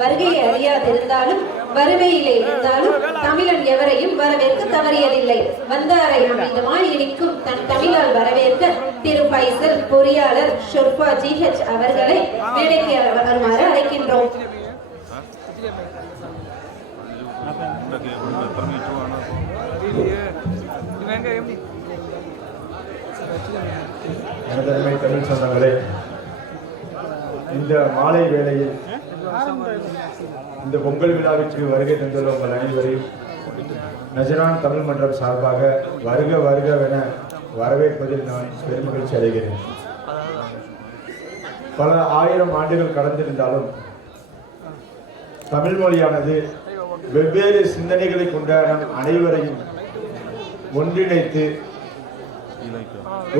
வருகையை அறியாதிருந்தாலும் வறுமையிலே இருந்தாலும் தமிழன் எவரையும் வரவேற்க தவறியதில்லை. வந்தாரை அமிதமாய் இனிக்கும் தன் தமிழால் வரவேற்க திரு பைசல் பொறியாளர் ஷொர்பா GH அவர்களை மேடைக்கு வருமாறு அழைக்கின்றோம். தமிழ் சொந்தங்களே, இந்த மாலை வேளையில் இந்த பொங்கல் விழாவிற்கு வருகை தந்துள்ள உங்கள் அனைவரையும் நஜரான் தமிழ் மன்றம் சார்பாக வருக வருகவென வரவேற்பதில் நான் பெருமகிழ்ச்சி அடைகிறேன். பல ஆயிரம் ஆண்டுகள் கடந்திருந்தாலும் தமிழ் மொழியானது வெவ்வேறு சிந்தனைகளை கொண்ட நம் அனைவரையும் ஒன்றிணைத்து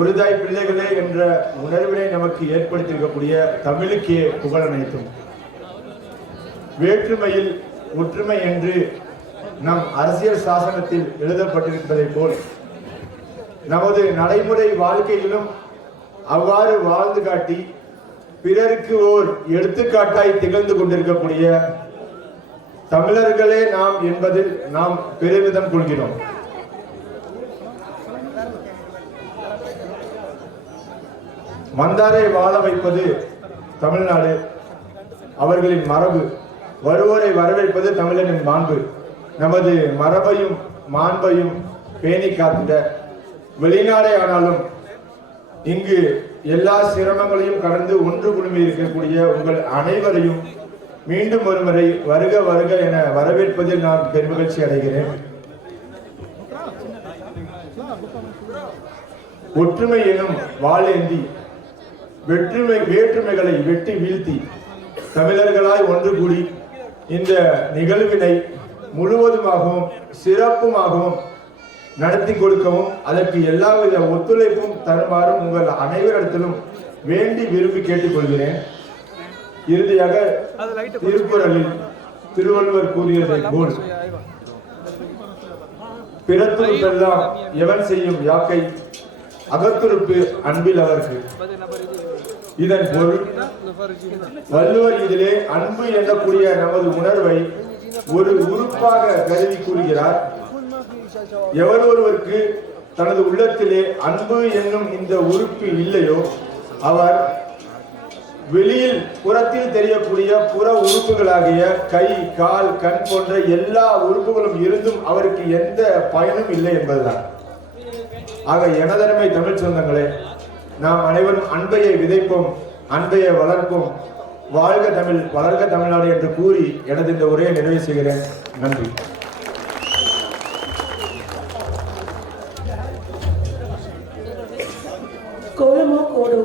ஒருதாய் பிள்ளைகளே என்ற உணர்வினை நமக்கு ஏற்படுத்தியிருக்கக்கூடிய தமிழுக்கே புகழ் அனைத்தும். வேற்றுமையில் ஒற்றுமை என்று நம் அரசியல் சாசனத்தில் எழுதப்பட்டிருப்பதை போல் நமது நடைமுறை வாழ்க்கையிலும் அவ்வாறு வாழ்ந்து காட்டி பிறருக்கு ஓர் எடுத்துக்காட்டாய் திகழ்ந்து கொண்டிருக்கக்கூடிய தமிழர்களே நாம் என்பதில் நாம் பெருமிதம் கொள்கிறோம். வந்தாரை வாழ வைப்பது தமிழ்நாடு, அவர்களின் மரபு. வருவோரை வரவேற்பது தமிழனின் மாண்பு. நமது மரபையும் மாண்பையும் பேணி காத்திட வெளிநாடே ஆனாலும் இங்கு எல்லா சிரமங்களையும் கடந்து ஒன்று குழுமி இருக்கக்கூடிய உங்கள் அனைவரையும் மீண்டும் ஒருமுறை வருக வருக என வரவேற்பதில் நான் பெருமகிழ்ச்சி அடைகிறேன். ஒற்றுமை எனும் வாளேந்தி வேற்றுமைகளை வெட்டி வீழ்த்தி தமிழர்களாய் ஒன்று கூடி இந்த நிகழ்வினை முழுவதுமாகவும் சிறப்புமாகவும் நடத்தி கொடுக்கவும் அதற்கு எல்லாவித ஒத்துழைப்பும் தருமாறும் உங்கள் அனைவரிடத்திலும் வேண்டி விரும்பி கேட்டுக்கொள்கிறேன். இறுதியாக திருக்குறளில் திருவள்ளுவர் கூறியதை போல் பிறத்துறுப்பெல்லாம் எவன் செய்யும் யாக்கை அகத்துறுப்பு அன்பில் அவருக்கு. இதன் பொருள் வள்ளுவர் இதிலே அன்பு எண்ணக்கூடிய நமது உணர்வை ஒரு உறுப்பாக கருதி கூறுகிறார். எவர் ஒருவருக்கு தனது உள்ளத்திலே அன்பு என்னும் இந்த உறுப்பு இல்லையோ அவர் வெளியில் புறத்தில் தெரியக்கூடிய புற உறுப்புகளாகிய கை, கால், கண் போன்ற எல்லா உறுப்புகளும் இருந்தும் அவருக்கு எந்த பயனும் இல்லை என்பதுதான். ஆக எனதருமை தமிழ் சொந்தங்களே, நாம் அனைவரும் அன்பையை விதைப்போம், அன்பையை வளர்ப்போம். வாழ்க தமிழ், வளர்க தமிழ்நாடு என்று கூறி எனது இந்த உரையை நிறைவு செய்கிறேன். நன்றி. கோலமோ கோடு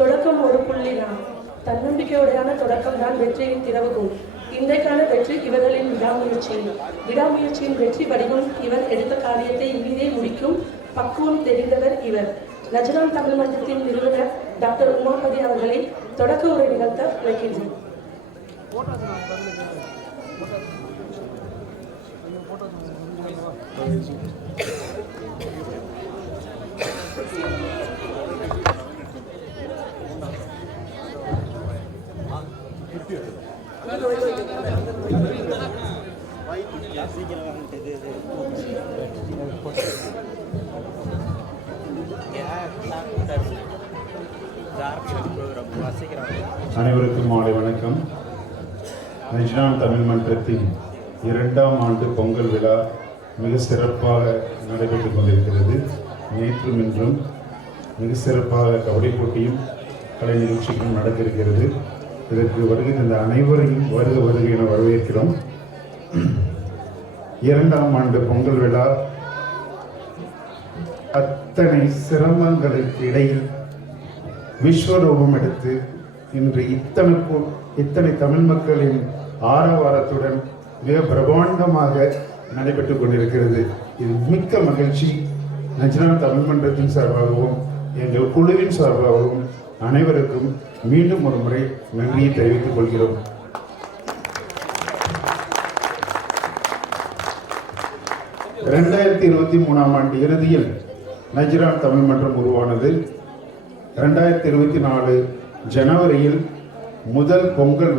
தொடக்கம் ஒரு புள்ளி தான். தன்னம்பிக்கையுடையான தொடக்கம் தான் வெற்றியின் திறவுகோல். இன்றைக்கான வெற்றி இவர்களின் விடாமுயற்சியின் வெற்றி வடிவம். இவர் எடுத்த காரியத்தை இனிதே முடிக்கும் பக்குவம் தெரிந்தவர் இவர். நஜரான் தமிழ் மன்றத்தின் நிறுவனர் டாக்டர் உமாபதி அவர்களை தொடக்க உரை நிகழ்த்த அழைக்கின்றோம். அனைவருக்கும் மாலை வணக்கம். நஜரான் தமிழ் மன்றத்தின் 2ஆம் ஆண்டு பொங்கல் விழா மிக சிறப்பாக நடைபெற்றுக் கொண்டிருக்கிறது. நேற்றும் இன்றும் மிக சிறப்பாக கபடி போட்டியும் கலை நிகழ்ச்சிகளும் நடந்திருக்கிறது. இதற்கு வருகை தந்த அனைவரையும் வருக வருக என வரவேற்கிறோம். 2ஆம் ஆண்டு பொங்கல் விழா அத்தனை சிரமங்களுக்கு இடையில் விஸ்வரூபம் எடுத்து இன்று இத்தனை தமிழ் மக்களின் ஆரவாரத்துடன் மிக பிரபாண்டமாக நடைபெற்றுக் கொண்டிருக்கிறது. இது மிக்க மகிழ்ச்சி. நஞ்சினான் தமிழ் மன்றத்தின் சார்பாகவும் எங்கள் குழுவின் சார்பாகவும் அனைவருக்கும் மீண்டும் ஒரு முறை நன்றியை தெரிவித்துக் கொள்கிறோம். இரண்டாயிரத்தி 23ஆம் ஆண்டு இறுதியில் நஞ்சினான் தமிழ் மன்றம் உருவானது. 2024 ஜனவரியில் முதல் பொங்கல்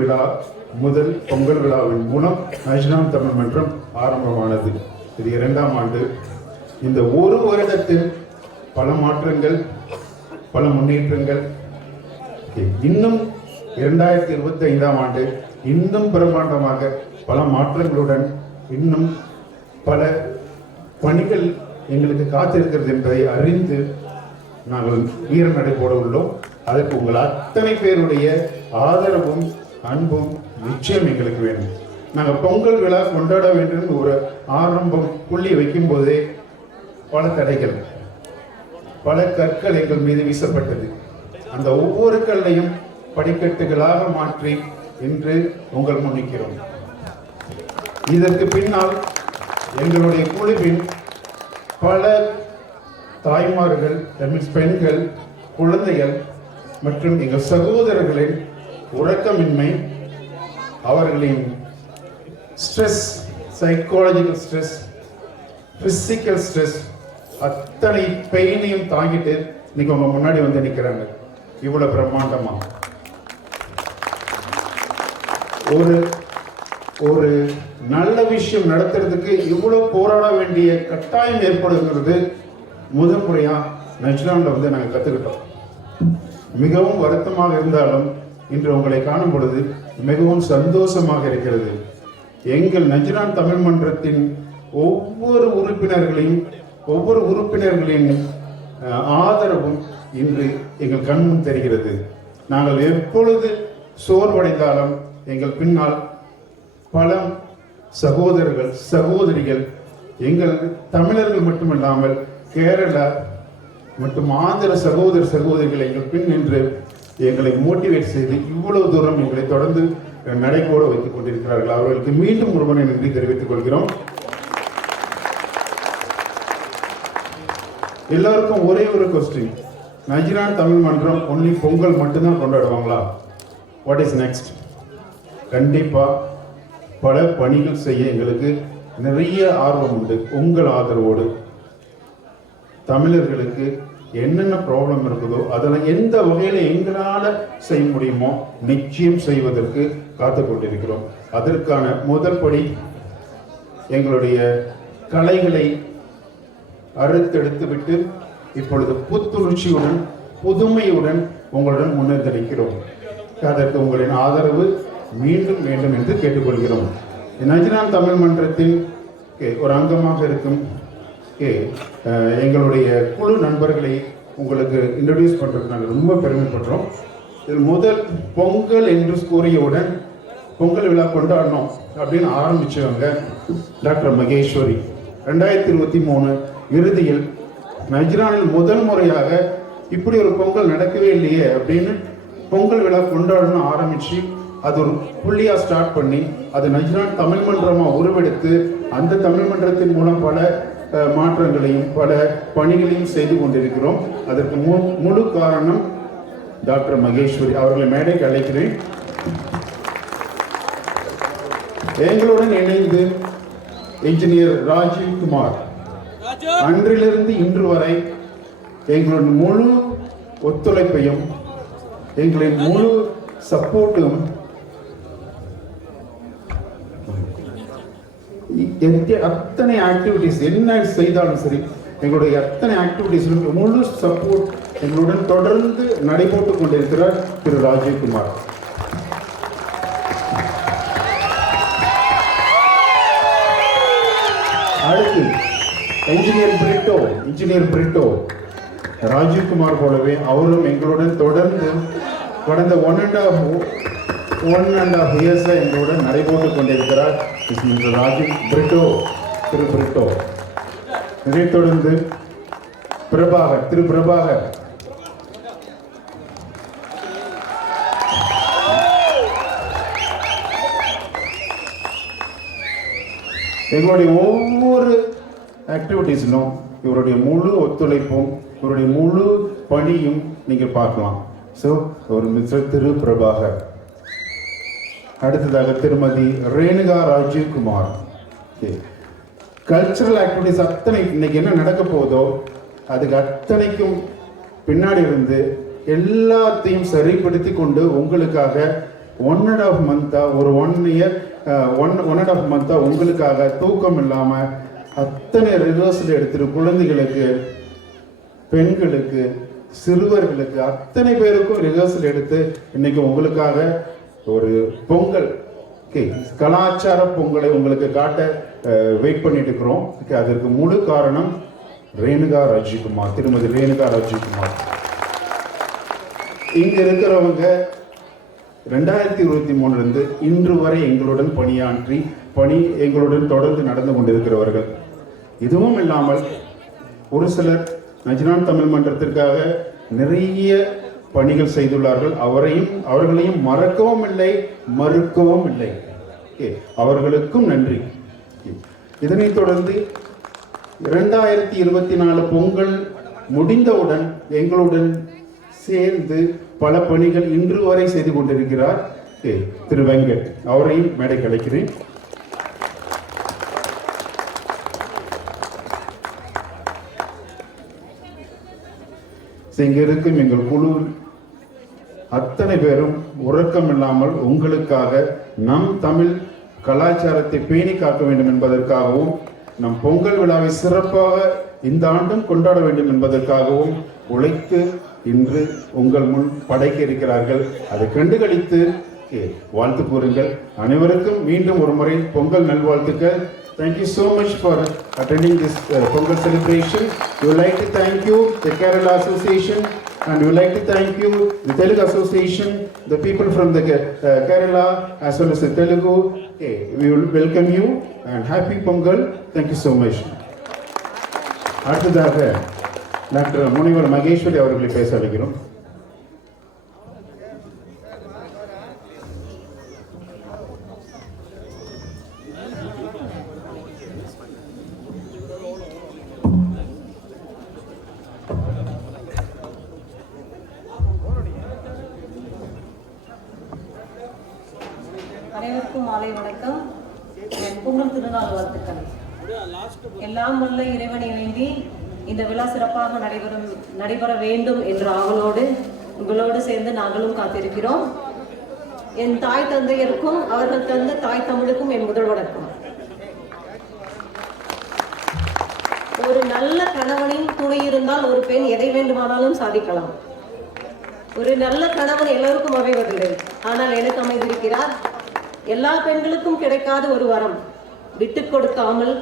விழாவின் மூலம் நஞ்சினான் தமிழ் மன்றம் ஆரம்பமானது. இது 2ஆம் ஆண்டு. இந்த ஒரு வருடத்தில் பல மாற்றங்கள், பல முன்னேற்றங்கள். இன்னும் 2025ஆம் ஆண்டு இன்னும் பிரம்மாண்டமாக பல மாற்றங்களுடன் இன்னும் பல பணிகள் எங்களுக்கு காத்திருக்கிறது என்பதை அறிந்து நாங்கள் வீர நடை போட உள்ளோம். அதற்கு உங்கள் அத்தனை பேருடைய ஆதரவும் அன்பும் நிச்சயம் எங்களுக்கு வேண்டும். நாங்கள் பொங்கல் விழா கொண்டாட வேண்டும் ஒரு ஆரம்பம் புள்ளி வைக்கும் போதே பல தடைகள், பல கற்கள் எங்கள் மீது வீசப்பட்டது. அந்த ஒவ்வொரு கல்லையும் படிக்கட்டுகளாக மாற்றி இன்று உங்கள் முன்னிக்கிறோம். இதற்கு பின்னால் எங்களுடைய குழுவின் பல தாய்மார்கள், பெண்கள், குழந்தைகள் மற்றும் எங்கள் சகோதரர்களின் உறக்கமின்மை, அவர்களின் stress, psychological stress, physical stress, அத்தனை பெயினையும் தாங்கிட்டு இன்னைக்கு உங்க முன்னாடி வந்து நிற்கிறாங்க. இவ்வளவு பிரம்மாண்டமா ஒரு நல்ல விஷயம் நடத்துறதுக்கு இவ்வளவு போராட வேண்டிய கட்டாயம் ஏற்படுகிறது. முதல் முறையா நஞ்சினான்ல வந்து நாங்கள் கத்துக்கிட்டோம். மிகவும் வருத்தமாக இருந்தாலும் இன்று உங்களை காணும் பொழுது மிகவும் சந்தோஷமாக இருக்கிறது. எங்கள் நஞ்சினான் தமிழ் மன்றத்தின் ஒவ்வொரு உறுப்பினர்களின் ஆதரவும் இன்று எங்கள் கண்முன் தெரிகிறது. நாங்கள் எப்பொழுது சோர்வடைந்தாலும் எங்கள் பின்னால் பல சகோதரர்கள், சகோதரிகள், எங்கள் தமிழர்கள் மட்டுமல்லாமல் கேரளா மற்றும் ஆந்திர சகோதரிகள் எங்கள் பின் நின்று எங்களை மோட்டிவேட் செய்து இவ்வளவு தூரம் எங்களை தொடர்ந்து நடைபோட வைத்துக் கொண்டிருக்கிறார்கள். அவர்களுக்கு மீண்டும் ஒருவனை நன்றி தெரிவித்துக் கொள்கிறோம். எல்லாருக்கும் ஒரே ஒரு கொஸ்டின், நஞ்சினான் தமிழ் மன்றம் ஒன்லி பொங்கல் மட்டும்தான் கொண்டாடுவாங்களா? What is next? கண்டிப்பா பல பணிகள் செய்ய எங்களுக்கு நிறைய ஆர்வம் உண்டு. உங்கள் ஆதரவோடு தமிழர்களுக்கு என்னென்ன ப்ராப்ளம் இருக்குதோ அதெல்லாம் எந்த வகையில எங்களால செய்ய முடியுமோ நிச்சயம் செய்வதற்கு காத்து கொண்டிருக்கிறோம். அதற்கான முதல் படி எங்களுடைய கலைகளை அறுத்தெடுத்து விட்டு இப்பொழுது புத்துணர்ச்சியுடன், புதுமையுடன் உங்களுடன் முன்னெடுத்து நிற்கிறோம். அதற்கு உங்களின் ஆதரவு மீண்டும் வேண்டும் என்று கேட்டுக்கொள்கிறோம். நஞ்சினான் தமிழ் மன்றத்தின் ஒரு அங்கமாக இருக்கும் எங்களுடைய குழு நண்பர்களை உங்களுக்கு இன்ட்ரடியூஸ் பண்றதுக்கு நாங்கள் ரொம்ப பெருமைப்படுறோம். இதில் முதல் பொங்கல் என்று கூறியவுடன் பொங்கல் விழா கொண்டாடணும் அப்படின்னு ஆரம்பிச்சவங்க டாக்டர் மகேஸ்வரி. 2023 இறுதியில் நஞ்சினானில் முதல் முறையாக இப்படி ஒரு பொங்கல் நடக்கவே இல்லையே அப்படின்னு பொங்கல் விழா கொண்டாடணும் ஆரம்பிச்சு அது ஒரு புள்ளியா ஸ்டார்ட் பண்ணி அது நஞ்சினான் தமிழ் மன்றமா உருவெடுத்து அந்த தமிழ் மன்றத்தின் மூலம் பல மாற்றங்களையும் பல பணிகளையும் செய்து கொண்டிருக்கிறோம். அதற்கு முழு காரணம் டாக்டர் மகேஸ்வரி. அவர்களை மேடைக்கு அழைக்கிறேன். எங்களுடன் இணைந்து இன்ஜினியர் ராஜீவ் குமார் அன்றிலிருந்து இன்று வரை எங்களுடைய முழு ஒத்துழைப்பையும் எங்களின் முழு சப்போர்ட்டும் அத்தனை ஆக்டிவிட்டிஸ் என்ன செய்தாலும் சரி எங்களுடைய அத்தனை ஆக்டிவிட்டிஸிலும் முழு சப்போர்ட் எங்களுடன் தொடர்ந்து நடைபோட்டுக் கொண்டிருக்கிறார் திரு ராஜீவ் குமார். அடுத்து இன்ஜினியர் பிரிட்டோ ராஜீவ் குமார் போலவே அவரும் எங்களுடன் தொடர்ந்து கடந்த 1.5 1.5 years எங்களுடன் நடைபோட்டுக் கொண்டிருக்கிறார் மிஸ்டர் ராஜு பிரிட்டோ, திரு பிரிட்டோ. இதைத் தொடர்ந்து பிரபாகர், திரு பிரபாகர். எங்களுடைய ஒவ்வொரு ஆக்டிவிட்டீஸிலும் இவருடைய முழு ஒத்துழைப்பும் இவருடைய முழு பணியும் நீங்கள் பார்க்கலாம். ஸோ ஒரு மிஸ்டர் திரு பிரபாகர். அடுத்ததாக திருமதி ரேணுகா ராஜீவ்குமார். கல்ச்சரல் ஆக்டிவிட்டிஸ் அத்தனை இன்னைக்கு என்ன நடக்க போதோ அதுக்கு அத்தனைக்கும் பின்னாடி இருந்து எல்லாத்தையும் சரிப்படுத்தி கொண்டு உங்களுக்காக 1.5 month ஒரு 1 year 1.5 month உங்களுக்காக தூக்கம் இல்லாம அத்தனை ரிஹர்சல் எடுத்துட்டு குழந்தைகளுக்கு, பெண்களுக்கு, சிறுவர்களுக்கு அத்தனை பேருக்கும் ரிஹர்சல் எடுத்து இன்னைக்கு உங்களுக்காக ஒரு பொங்கல் கலாச்சார பொங்கலை உங்களுக்கு காட்ட வெயிட் பண்ணிட்டு இருக்கிறோம். அதற்கு முழு காரணம் ரேணுகா ராஜீவ்குமார், திருமதி ரேணுகா ராஜீவ்குமார். இங்க இருக்கிறவங்க 2023 இன்று வரை எங்களுடன் பணியாற்றி எங்களுடன் தொடர்ந்து நடந்து கொண்டிருக்கிறவர்கள். இதுவும் இல்லாமல் ஒரு சிலர் நஜ்ரான் தமிழ் மன்றத்திற்காக நிறைய பணிகள் செய்துள்ளார்கள். அவர்களையும் மறக்கவும் இல்லை, மறுக்கவும் இல்லை. அவர்களுக்கும் நன்றி. இதனைத் தொடர்ந்து 2024 பொங்கல் முடிந்தவுடன் எங்களுடன் சேர்ந்து பல பணிகள் இன்று வரை செய்து கொண்டிருக்கிறார் திரு வெங்கட். அவரையும் மேடை கிடைக்கிறேன். இங்க இருக்கும் எங்கள் குழு அத்தனை பேரும் உறக்கம் இல்லாமல் உங்களுக்காக நம் தமிழ் கலாச்சாரத்தை பேணி காக்க வேண்டும் என்பதற்காகவும் நம் பொங்கல் விழாவை சிறப்பாக இந்த ஆண்டும் கொண்டாட வேண்டும் என்பதற்காகவும் உழைத்து இன்று உங்கள் முன் படைக்க இருக்கிறார்கள். அதை கண்டுகளித்து வாழ்த்து கூறுங்கள். அனைவருக்கும் மீண்டும் ஒரு முறை பொங்கல் நல்வாழ்த்துக்கள். Thank you so much for attending this Pongal celebration. We would like to thank you, the Kerala Association, and we would like to thank you, the Telugu Association, the people from the Kerala as well as the Telugu. We will welcome you and happy Pongal. Thank you so much. அடுத்ததாக doctor முனைவர் மகேஸ்வரி அவர்களை பேச அழைக்கிறோம். அனைவருக்கும் மாலை வணக்கம். பொங்கல் திருநாள் வாழ்த்துக்கள். எல்லாம் வல்ல இறைவனை வேண்டி இந்த விழா சிறப்பாக நடைபெற வேண்டும் என்ற ஆவலோடு உங்களோடு சேர்ந்து நாங்களும் காத்திருக்கிறோம். என் தாய் தந்தையருக்கும் அவர்கள் தந்த தாய் தமிழுக்கும் என் முதல் வணக்கம். ஒரு நல்ல கணவனின் துணை இருந்தால் ஒரு பெண் எதை வேண்டுமானாலும் சாதிக்கலாம். ஒரு நல்ல கணவன் எல்லோருக்கும் அமைவதில்லை, ஆனால் எனக்கு அமைந்திருக்கிறார். எல்லா பெண்களுக்கும் கிடைக்காத ஒரு வரம், விட்டு கொடுக்காமல்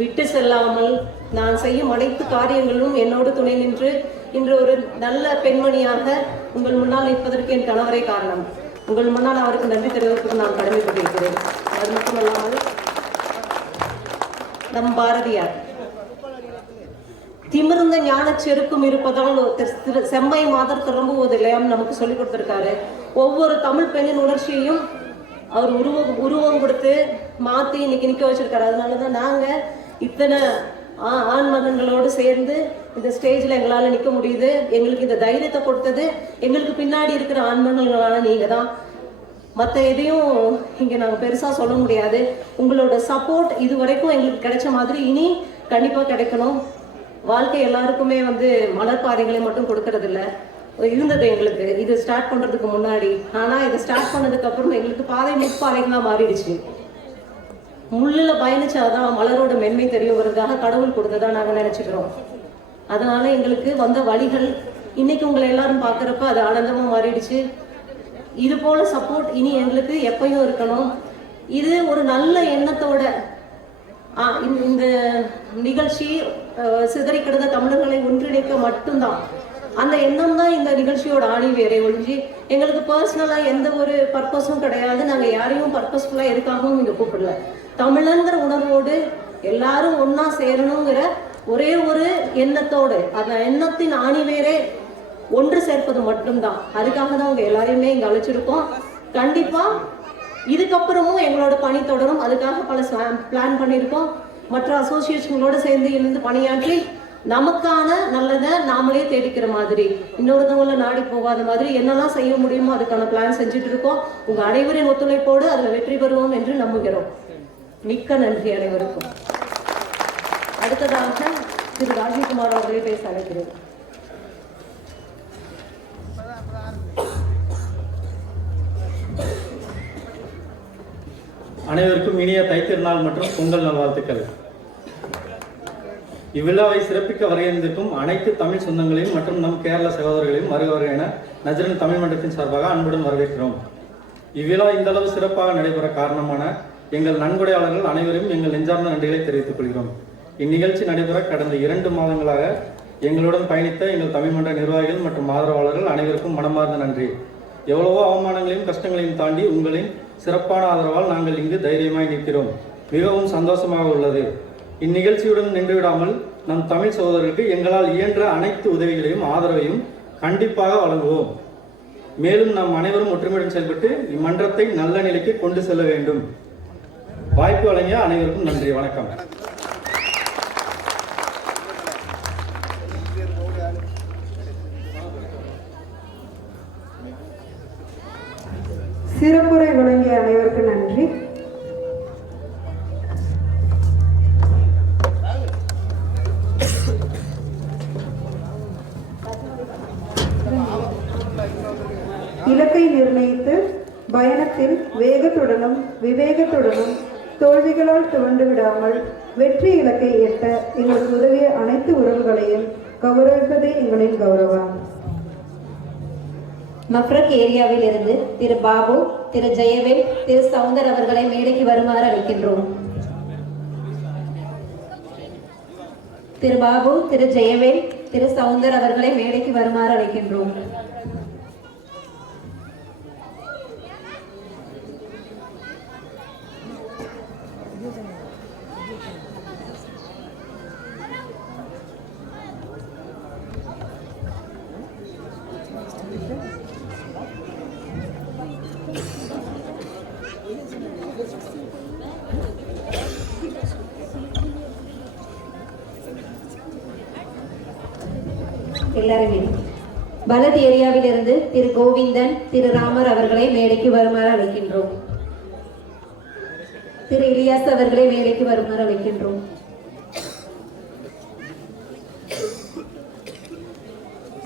விட்டு செல்லாமல் நான் செய்யும் அனைத்து காரியங்களும் என்னோடு துணை நின்று இன்று ஒரு நல்ல பெண்மணியாக உங்கள் முன்னால் நிற்பதற்கு என் கணவரே காரணம். உங்கள் முன்னால் அவருக்கு நன்றி தெரிவிப்பதற்கு நான் கடமைப்பட்டிருக்கிறேன். அது மட்டுமல்லாமல் நம் பாரதியார் திமிர்ந்த ஞான செருக்கும் இருப்பதால் செம்மை மாதர் திரும்புவதில்லையாம் நமக்கு சொல்லிக் கொடுத்திருக்காரு. ஒவ்வொரு தமிழ் பெண்ணின் உணர்ச்சியையும் அவர் உருவம் கொடுத்து மாத்தி இன்னைக்கு நிக்க வச்சிருக்காரு. அதனாலதான் நாங்க இத்தனை ஆண் மகன்களோடு சேர்ந்து இந்த ஸ்டேஜ்ல எங்களால நிக்க முடியுது. எங்களுக்கு இந்த தைரியத்தை கொடுத்தது எங்களுக்கு பின்னாடி இருக்கிற ஆண்மகன்களான நீங்க தான். மற்ற எதையும் இங்க நாங்க பெருசா சொல்ல முடியாது. உங்களோட சப்போர்ட் இது வரைக்கும் எங்களுக்கு கிடைச்ச மாதிரி இனி கண்டிப்பா கிடைக்கணும். வாழ்க்கை எல்லாருக்குமே மலர்பாதைகளை மட்டும் கொடுக்கறது இல்லை இருந்தது எங்களுக்கு இது ஸ்டார்ட் பண்றதுக்கு முன்னாடி. ஆனா இதை ஸ்டார்ட் பண்ணதுக்கு அப்புறம் எங்களுக்கு பாதை முற்பாதைகளா மாறிடுச்சு. முள்ளில் பயணிச்சாதான் மலரோட மென்மை தெரியுங்கிறதுக்காக கடவுள் கொடுத்ததா நாங்க நினைச்சுக்கிறோம். அதனால எங்களுக்கு வந்த வழிகள் இன்னைக்கு உங்களை எல்லாரும் பாக்குறப்ப அது ஆனந்தமா மாறிடுச்சு. இது போல சப்போர்ட் இனி எங்களுக்கு எப்பயும் இருக்கணும். இது ஒரு நல்ல எண்ணத்தோட இந்த நிகழ்ச்சி சிதறி கிடந்த தமிழர்களை ஒன்றிணைக்க மட்டும்தான். அந்த எண்ணம் தான் இந்த நிகழ்ச்சியோட ஆணி வேறே ஒழிஞ்சு எங்களுக்கு பர்சனலாக எந்த ஒரு பர்பஸும் கிடையாது. நாங்கள் யாரையும் பர்பஸ்ஃபுல்லாக எதுக்காகவும் இங்கே கூப்பிடல. தமிழங்கிற உணர்வோடு எல்லாரும் ஒன்றா சேரணுங்கிற ஒரே ஒரு எண்ணத்தோடு, அந்த எண்ணத்தின் ஆணி வேறே ஒன்று சேர்ப்பது மட்டும்தான். அதுக்காக தான் உங்கள் எல்லாரையுமே இங்கே அழைச்சிருக்கோம். கண்டிப்பாக இதுக்கப்புறமும் எங்களோட பணி தொடரும். அதுக்காக பல பிளான் பண்ணியிருக்கோம். மற்ற அசோசியேஷன்களோடு சேர்ந்து இருந்து பணியாற்றி நமக்கான நல்லதை நாமளே தேடிக்கிற மாதிரி, இன்னொருத்தவங்கள நாடி போகாத மாதிரி என்னெல்லாம் செய்ய முடியுமோ அதுக்கான பிளான் செஞ்சுட்டு இருக்கோம். உங்கள் அனைவரின் ஒத்துழைப்போடு அதில் வெற்றி பெறுவோம் என்று நம்புகிறோம். மிக்க நன்றி அனைவருக்கும். அடுத்ததாக திரு ராஜீவ்குமார் அவர்களே பேச அழைக்கிறேன். அனைவருக்கும் இனிய தைத்திருநாள் மற்றும் பொங்கல் நல்வாழ்த்துக்கள். இவ்விழாவை சிறப்பிக்க வருகின்றிருக்கும் அனைத்து தமிழ் சொந்தங்களையும் மற்றும் நம் கேரள சகோதரர்களையும் வருக என நஜரன் தமிழ் மன்றத்தின் சார்பாக அன்புடன் வரவேற்கிறோம். இவ்விழா இந்த அளவு சிறப்பாக நடைபெற காரணமான எங்கள் நன்கொடையாளர்கள் அனைவரையும் எங்கள் நெஞ்சார்ந்த நன்றிகளை தெரிவித்துக் கொள்கிறோம். இந்நிகழ்ச்சி நடைபெற கடந்த 2 மாதங்களாக எங்களுடன் பயணித்த எங்கள் தமிழ் மன்ற நிர்வாகிகள் மற்றும் ஆதரவாளர்கள் அனைவருக்கும் மனமார்ந்த நன்றி. எவ்வளவோ அவமானங்களையும் கஷ்டங்களையும் தாண்டி உங்களின் சிறப்பான ஆதரவால் நாங்கள் இங்கு தைரியமாய் நிற்கிறோம். மிகவும் சந்தோஷமாக உள்ளது. இந்நிகழ்ச்சியுடன் நின்றுவிடாமல் நம் தமிழ் சகோதரர்களுக்கு எங்களால் இயன்ற அனைத்து உதவிகளையும் ஆதரவையும் கண்டிப்பாக வழங்குவோம். மேலும் நாம் அனைவரும் ஒற்றுமையுடன் செயல்பட்டு இம்மன்றத்தை நல்ல நிலைக்கு கொண்டு செல்ல வேண்டும். வாய்ப்பு வழங்கிய அனைவருக்கும் நன்றி. வணக்கம். சிறப்புரை வழங்கிய அனைவருக்கும் நன்றி. இலக்கை நிர்ணயித்து பயணத்தில் வேகத்துடனும் விவேகத்துடனும் தோல்விகளால் துவண்டு விடாமல் வெற்றி இலக்கை எட்ட எங்களுக்கு உதவிய அனைத்து உறவுகளையும் கௌரவிப்பதே எங்களின் கௌரவம். மஃப்ரக் ஏரியாவில் இருந்து திரு பாபு, திரு ஜெயவேல், திரு சவுந்தர் அவர்களை மேடைக்கு வருமாறு அழைக்கின்றோம். திரு பாபு, திரு ஜெயவேல், திரு சவுந்தர் அவர்களை மேடைக்கு வருமாறு அழைக்கின்றோம். எல்லாருமே பலத் ஏரியாவில் இருந்து திரு கோவிந்தன், திரு ராமர் அவர்களை மேடைக்கு வருமாறு அழைக்கின்றோம். திரு இலியாஸ் அவர்களை மேடைக்கு வருமாறு அழைக்கின்றோம்.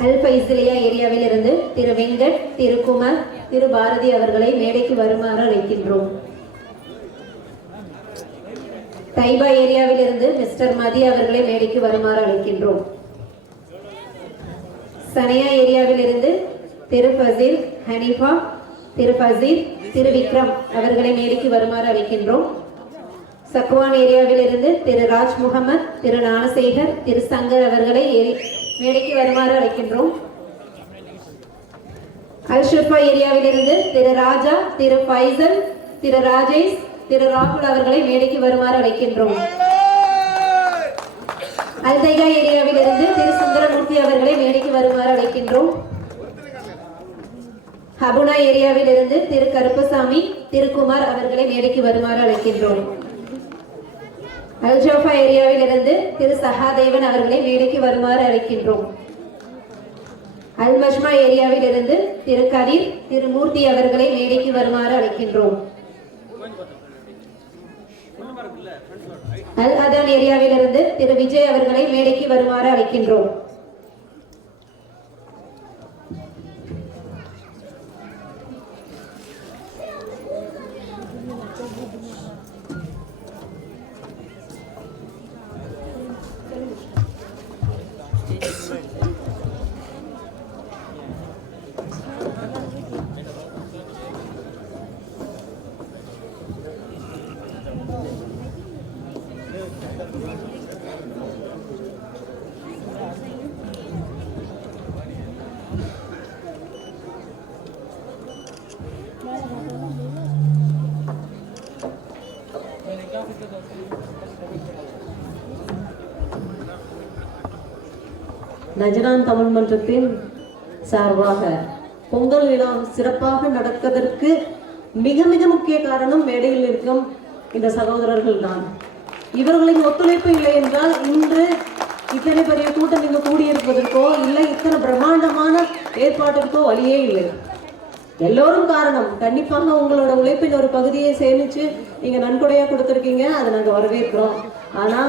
அல் பைசிலியா ஏரியாவில் இருந்து திரு வெங்கட், திரு குமார், திரு பாரதி அவர்களை மேடைக்கு வருமாறு அழைக்கின்றோம். தைபா ஏரியாவில் இருந்து மிஸ்டர் மதி அவர்களை மேடைக்கு வருமாறு அழைக்கின்றோம். சனையா ஏரியாவில் இருந்து திரு ஃபசீல், ஹனீஃபா, திரு ஃபசீல், திரு விக்ரம் அவர்களை மேடைக்கு வருமாறு அழைக்கின்றோம். சக்வான் ஏரியாவில் இருந்து திரு ராஜ் முகமது, திரு ஞானசேகர், திரு சங்கர் அவர்களை மேடைக்கு வருமாறு அழைக்கின்றோம். அல் ஷிஃபா ஏரியாவில் இருந்து திரு ராஜா, திரு ஃபைசல், திரு ராஜேஷ், திரு ராகுல் அவர்களை மேடைக்கு வருமாறு அழைக்கின்றோம். அல்தைகா ஏரியாவில் இருந்து திரு சுந்தரமூர்த்தி அவர்களை மேடைக்கு வருமாறு அழைக்கின்றோம். ஹபுனா ஏரியாவில் இருந்து திரு கருப்பசாமி, திரு குமார் அவர்களை மேடைக்கு வருமாறு அழைக்கின்றோம். அல்ஜோஃபா ஏரியாவில் இருந்து திரு சகாதேவன் அவர்களை மேடைக்கு வருமாறு அழைக்கின்றோம். அல் மஜ்மா ஏரியாவில் இருந்து திரு கரீர், திரு மூர்த்தி அவர்களை மேடைக்கு வருமாறு அழைக்கின்றோம். அல் அதான் ஏரியாவில் இருந்து திரு விஜய் அவர்களை மேடைக்கு வருமாறு அழைக்கின்றோம். நஜரான் தமிழ் மன்றத்தின் சார்பாக பொங்கல் விழா சிறப்பாக நடப்பதற்கு மிக மிக முக்கிய காரணம் மேடையில் இருக்கும் இந்த சகோதரர்கள் தான். இவர்களின் ஒத்துழைப்பு இல்லை என்றால் இன்று இத்தனை பெரிய கூட்டம் இங்கு கூடியிருப்பதற்கோ இல்லை இத்தனை பிரம்மாண்டமான ஏற்பாட்டிற்கோ வழியே இல்லை. எல்லோரும் காரணம். கண்டிப்பாக உங்களோட உழைப்பின் ஒரு பகுதியை சேமிச்சு நீங்க நன்கொடையா கொடுத்துருக்கீங்க, அதை நாங்கள் வரவேற்கிறோம். ஆனா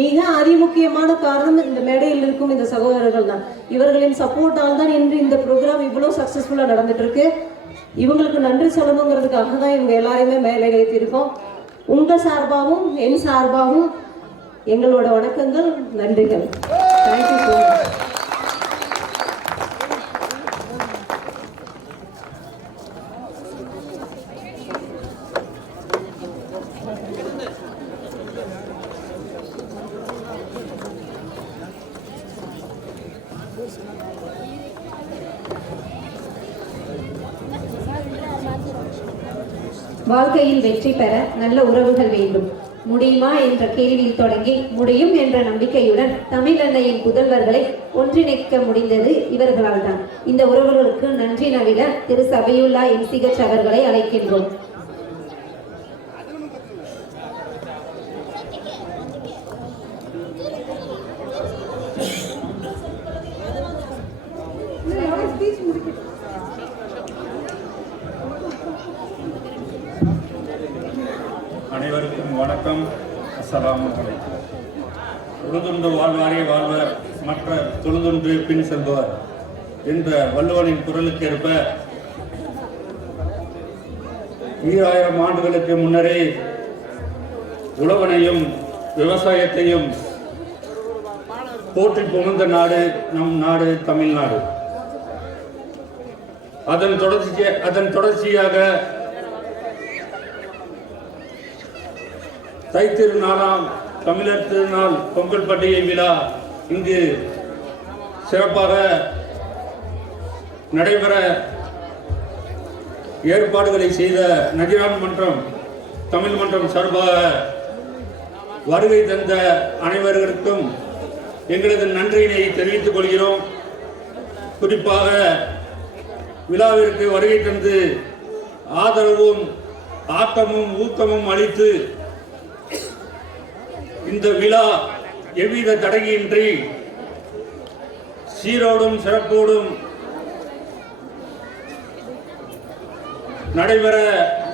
மிக அதிமுக்கியமான காரணம் இந்த மேடையில் இருக்கும் இந்த சகோதரர்கள் தான். இவர்களின் சப்போர்ட்டால் தான் இன்று இந்த ப்ரோக்ராம் இவ்வளவு சக்சஸ்ஃபுல்லா நடந்துட்டு இருக்கு. இவங்களுக்கு நன்றி சொல்லணுங்கிறதுக்காக தான் இவங்க எல்லாரையுமே மேலே ஏற்றிருக்கோம். உங்க சார்பாகவும் என் சார்பாகவும் எங்களோட வணக்கங்கள், நன்றிகள். Thank you so much. வாழ்க்கையில் வெற்றி பெற நல்ல உறவுகள் வேண்டும். முடியுமா என்ற கேள்வியில் தொடங்கி முடியும் என்ற நம்பிக்கையுடன் தமிழன்னையின் புதல்வர்களை ஒன்றிணைக்க முடிந்தது இவர்களால் தான். இந்த உறவுகளுக்கு நன்றி நவில திரு சபையுல்லா MCH அவர்களை அழைக்கின்றோம். அனைவருக்கும் வணக்கம். அஸ்ஸலாமு அலைக்கும். தொழுதுண்டு வாழ்வாரே வாழ்வர், மற்ற தொழுதுண்டு பின் செல்பவர் என்ற வள்ளுவனின் குரலுக்கேற்ப 2000 ஆண்டுகளுக்கு முன்னரே உழவனையும் விவசாயத்தையும் போற்றி புகழ்ந்த நாடு நம் நாடு தமிழ்நாடு. அதன் தொடர்ச்சியாக தை திருநாளாம் தமிழர் திருநாள் பொங்கல் பண்டிகை விழா இங்கு சிறப்பாக நடைபெற ஏற்பாடுகளை செய்த நஜரான் மன்றம் தமிழ் மன்றம் சார்பாக வருகை தந்த அனைவர்களுக்கும் எங்களது நன்றியினை தெரிவித்துக் கொள்கிறோம். குறிப்பாக விழாவிற்கு வருகை தந்து ஆதரவும் ஆக்கமும் ஊக்கமும் அளித்து இந்த விழா எவ்வித தடையின்றி சீரோடும் சிறப்போடும் நடைபெற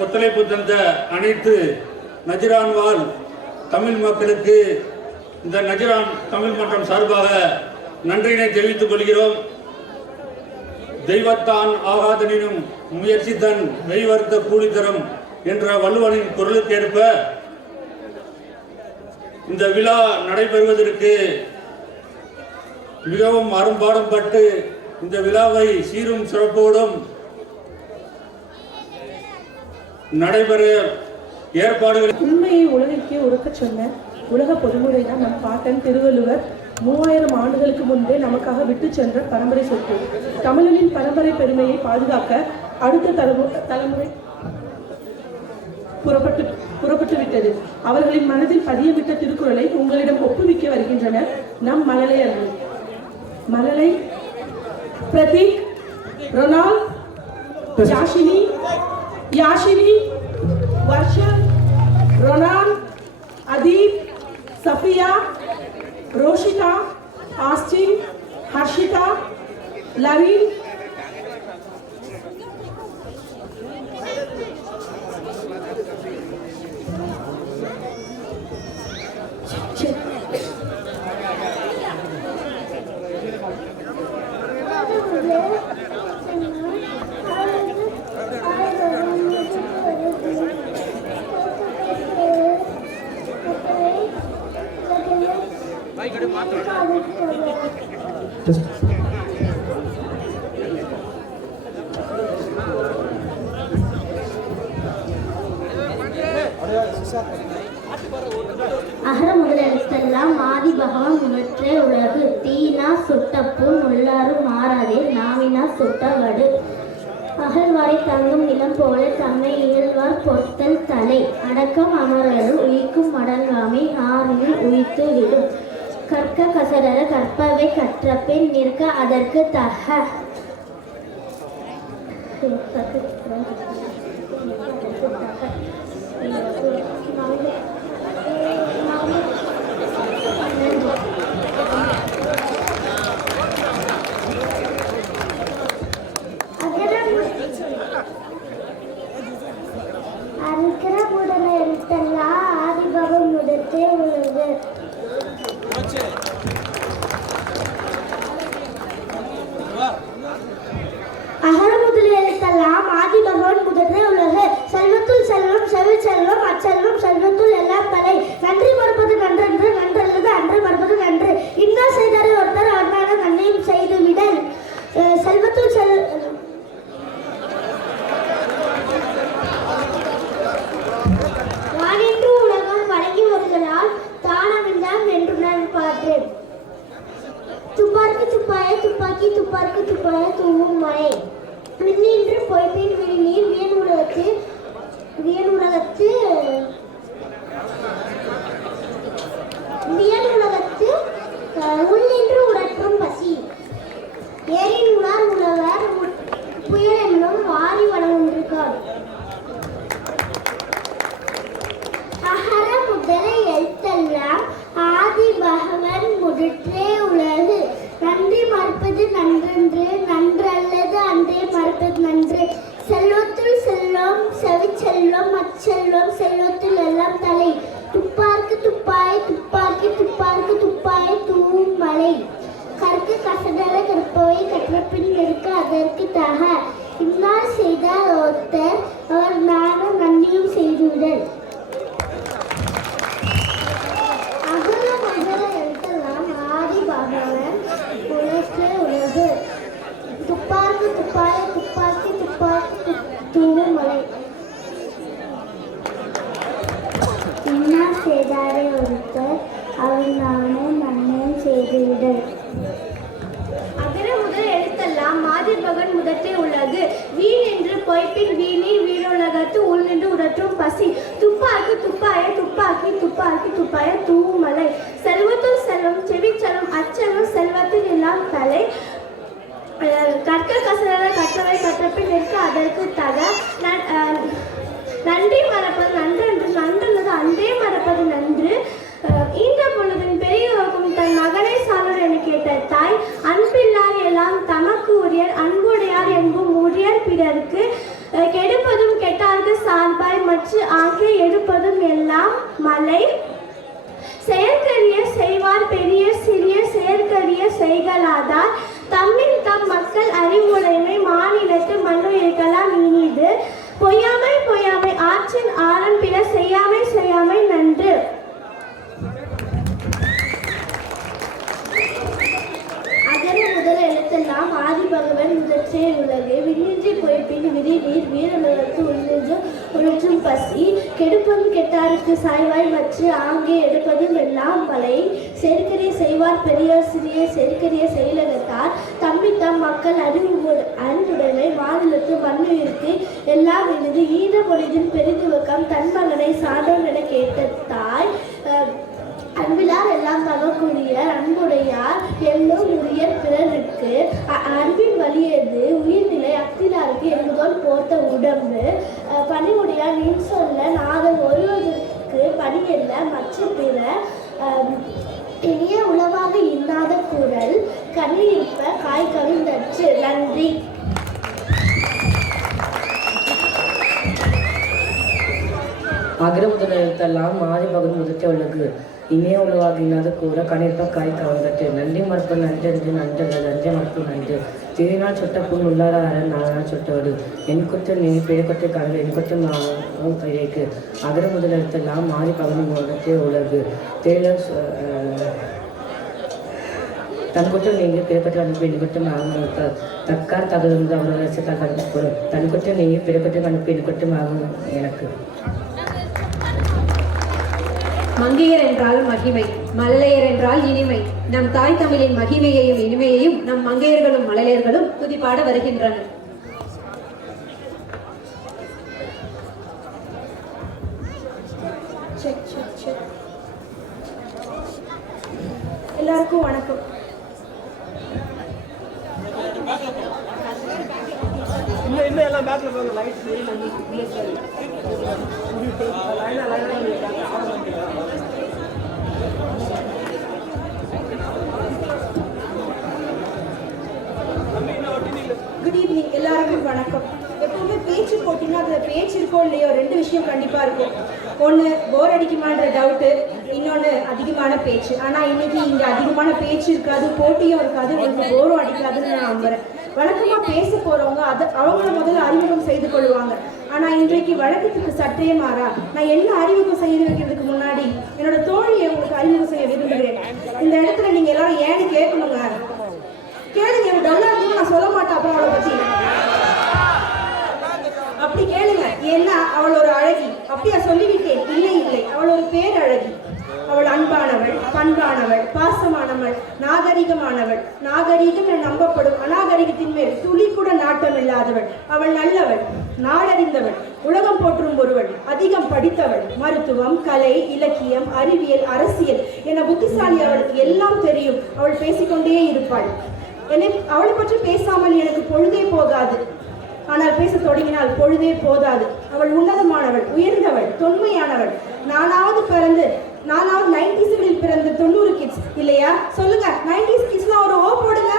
ஒத்துழைப்பு தந்த அனைத்து நஜரான் வாழ் தமிழ் மக்களுக்கு இந்த நஜரான் தமிழ் மன்றம் சார்பாக நன்றியினை தெரிவித்துக் கொள்கிறோம். தெய்வத்தான் ஆகாதனினும் முயற்சி தன் மெய்வர்த்த கூலி தரும் என்ற வள்ளுவனின் குரலுக்கேற்ப இந்த விழா நடைபெறுவதற்கு மிகவும் அரும்பாடும் பட்டு இந்த விழாவை சீரும் சிறப்போடும் நடைபெற ஏற்பாடுகள். உண்மையை உலகிற்கே உறக்கச் சொன்ன உலக பொதுமுறை தான் நம் பாட்டன் திருவள்ளுவர் 3000 ஆண்டுகளுக்கு முன்பே நமக்காக விட்டு சென்ற பரம்பரை சொத்து. தமிழனின் பரம்பரை பெருமையை பாதுகாக்க அடுத்த தலைமுறை புறப்பட்டு விட்டது. அவர்களின் மனதில் பதியவிட்ட திருக்குறளை உங்களிடம் ஒப்புவிக்க வருகின்றனர் நம் மழலையர்கள். மழலை, Prateek, Ronald, Yashini, Varshan, Ronald, Adeeb, Safiya, Roshitha, Austin, Harshitha, Laveen, அகர முதல் எழுத்தெல்லாம் ஆதி பகவான் முதற்றே உலகு. தீனா சுட்டப்புண் உள்ளாறு மாறாதே நாவினா சுட்ட வடு. அகழ்வாரை தங்கும் நிலம் போல தம்மை இயல்வார் பொறுத்தல் தலை. அடக்கம் அமரருள் உயிக்கும் மடங்காமை ஆறினில் உயித்து விடும். கற்க கசடர கற்பவை கற்றபின் நிற்க அதற்கு தக. அகரமுதல எழுத்தெல்லாம் ஆதிபவன் முதற்றே உள்ளது. அகரமுதல எழுத்தெல்லாம் ஆதிபகவன் முதற்றே உள்ளது. செல்வத்துள் செல்வம் செவில் செல்வம் அச்செல்வம் செல்வத்துள் எல்லாம் தலை. நன்றி மறுப்பது நன்றன்று நன்றல்லது அன்று மறுப்பது நன்று. இன்னா செய்தாரை ஒருத்தர் அவனான நன்மையும் செய்து விடல். செல்வத்துள் வானின்று உலகம் வழங்கி வருகிறால் தானமெல்லாம் என்று நான் பார்த்தேன். துப்பாக்கி துப்பாய துப்பாக்கி துப்பாக்கி துப்பாய தூவும் மழை. விண்ணின்று பொய்ப்பின் விழிநீர் வியன் உலகத்து உள்ளின்று உடற்றும் பசி. ஏரின் உணர் உழவர் புயல் என்னும் வாரி வழங்குகின்றார். அகர முதல எழுத்தெல்லாம் ஆதி பகவன் முதற்றே உள்ளது. நன்றி மறுப்பது நன்றன்று நன்றல்லது அன்றே மறுப்பது நன்று. செல்வத்துள் செல்வம் செவிச்செல்வம் அச்செல்வம் செல்வத்துள் எல்லாம் தலை. துப்பார்க்கு துப்பாய துப்பாக்கி துப்பார்க்கு துப்பாய தூவும் மலை. கற்க கசடர கற்பவை கற்றபின் நிற்க அதற்கு தக. இன்னார் செய்தார் ஒருத்தர் அவர் நானும் நன்றியும் செய்துவிடல். ஆதி பகவன் உலகே உலகு. துப்பார்க்கு துப்பாய துப்பாக்கி துப்பாக்கி தூவும் மலை. இன்னார் செய்தாரை ஒருத்தர் அவர் நானும் நன்மையும் செய்துவிடல். அகர முதல் எழுத்தெல்லாம் ஆதிபகவன் முதற்றே உள்ளது. வீண் என்று பொய்ப்பின் வீணீர் வீணுலகத்து உள் நின்று உடற்றும் பசி. துப்பாக்கி துப்பாய துப்பாக்கி துப்பாக்கி துப்பாய தூவும் மலை. செல்வத்துள் செல்வம் செவிச்செல்வம் அச்செல்வம் செல்வத்தில் எல்லாம் தலை. கற்க கசடர கற்றவை கற்றபின் நிற்க அதற்கு தக. நன்றி மறப்பது நன்றன்று நன்றல்லது அன்றே மறப்பது நன்று. ஈன்ற பொழுதின் பெரியவர்க்கும் தன் மகனை சான்றோர் என கேட்ட தாய். அன்பில்லார் எல்லாம் தமக்கு உரியர் அன்புடையார் என்பும் உரியர் பிறர்க்கு. கெடுப்பதும் கெட்டார்க்கு சார்பாய் மற்ற ஆகிய எடுப்பதும் எல்லாம் மலை. செயற்கரிய செய்வார் பெரிய சிறிய செயற்கரிய செய்கலாதார். தம்மின் தம் மக்கள் அறிவுடைமை மாநிலத்து மண்ணு இருக்கலாம் இனிது. பொய்யாமை பொய்யாமை ஆற்றின் ஆரம் பிற செய்யாமை செய்யாமை நன்று. அகர முதல எழுத்தெல்லாம் ஆதிபகவன் முதற்றே உலகு. விண்ணின்றி பொய்ப்பின் விரிநீர் வீரலுலகத்து உள்ளின்று உழற்றும் பசி. கெடுப்பதும் கெட்டாருக்கு சாய்வாய் மற்ற ஆங்கே எடுப்பதும் எல்லாம் மலை. செயற்கரிய செய்வார் பெரியார் சிறிய செயற்கரிய செயலகத்தார். தம்மி தம் மக்கள் அன்புடைமை மாநிலத்து மண்ணுயிருக்கு எல்லாம் இனிது. ஈன பொழுதின் பெரிதுவக்கம் தன் மகனை சான்றோன் என கேட்ட தாய். அன்பிலார் எல்லாம் தமக்குரிய அன்புடையார் எல்லோர் உரியர் பிறருக்கு. அன்பின் வலியது உயிர்நிலை அக்திலாருக்கு என்பதோல் போர்த்த உடம்பு. பணிவுடையார் நின் சொல்ல நாதல் ஒருவதற்கு பணியல்ல மற்ற பிற. இனிய உளவாக இன்னாத குரல் கண்ணிருப்ப காய் கவிழ்ந்தற்று. நன்றி. அகர முதல எழுத்தெல்லாம் ஆதிபகவன் முதற்றே உள்ளது. இனிய உலவாக இன்னாத கூற கணிற்ப காய் கவர்ந்தட்டு. நன்றி மறுப்பு நன்றன்று நன்றல்லது அன்றே மறுப்பு நன்று. திருநாள் சுட்ட புண் உள்ளார அரண் நாளால் சுட்டோடு. என் குற்ற நீ பிழைக்கொற்ற கடல் என் குற்றம் பிழைக்கு. அகர முதல் எழுத்தெல்லாம் ஆதிபகவன் முதற்றே உள்ளது. தேழர் தன் குற்றம் நீங்கி பிறப்பற்ற அனுப்பி என் குற்றம் ஆகும். தக்கார் தகுந்த அவர் அரசுக்காக அனுப்பப்படும். தன் குற்றம் நீங்கி பிறப்பற்ற அனுப்பி என் குற்றம் ஆகும் எனக்கு. மங்கையர் என்றால் மகிமை, மல்லையர் என்றால் இனிமை. நம் தாய் தமிழின் மகிமையையும் இனிமையையும் நம் மங்கையர்களும் மழலையர்களும் துதிப்பாட வருகின்றனர். குட் ஈவினிங், எல்லாருக்கும் வணக்கம். எப்பவுமே பேச்சு போட்டினா அதில் பேச்சு இருக்கோ இல்லையோ ரெண்டு விஷயம் கண்டிப்பாக இருக்கும். ஒன்று போர் அடிக்குமான்ற டவுட்டு, இன்னொன்று அதிகமான பேச்சு. ஆனால் இன்னைக்கு இங்கே அதிகமான பேச்சு இருக்காது, போட்டியும் இருக்காது, உங்களுக்கு போரும் அடிக்காதுன்னு நான் நம்புகிறேன். வழக்கமாக பேச போகிறவங்க அவங்கள முதல்ல அறிமுகம் செய்து கொள்வாங்க. ஆனால் இன்றைக்கு வழக்கத்துக்கு சற்றே மாறா, நான் என்ன அறிமுகம் செய்து வைக்கிறதுக்கு முன்னாடி என்னோட தோழியை உங்களுக்கு அறிமுகம் செய்ய விரும்புகிறேன். இந்த இடத்துல நீங்கள் எல்லாரும் ஏன்னு கேட்கணுங்க. கேளுங்க, எனக்கு டல்லா இருக்கு, நான் சொல்ல மாட்டேன் அப்புறம் அவளை பற்றி. அப்படி கேளுங்க. ஏன்னா அவள் ஒரு அழகி. அப்படியா சொல்லிவிட்டேன்? இல்லை இல்லை, அவள் ஒரு பேரழகி. அவள் அன்பானவள், பண்பானவள், பாசமானவள், நாகரிகமானவள். நாகரிகம் என நம்பப்படும் அநாகரிகத்தின் மேல் துளி கூட நாட்டம் இல்லாதவள். அவள் நல்லவள், நாடறிந்தவள், உலகம் போற்றும் ஒருவள், அதிகம் படித்தவள். மருத்துவம், கலை, இலக்கியம், அறிவியல், அரசியல் என புத்திசாலி. அவளுக்கு எல்லாம் தெரியும். அவள் பேசிக்கொண்டே இருப்பாள். அவளை பற்றி பேசாமல் எனக்கு பொழுதே போகாது. ஆனால் பேச தொடங்கினால் பொழுதே போதாது. அவள் உன்னதமானவள், உயர்ந்தவள், தொன்மையானவள். நானாவது 90s பிறந்த 90 கிட்ஸ் இல்லையா? சொல்லுங்க, 90s கிட்ஸ்லாம் ஒரு ஓ போடுங்க.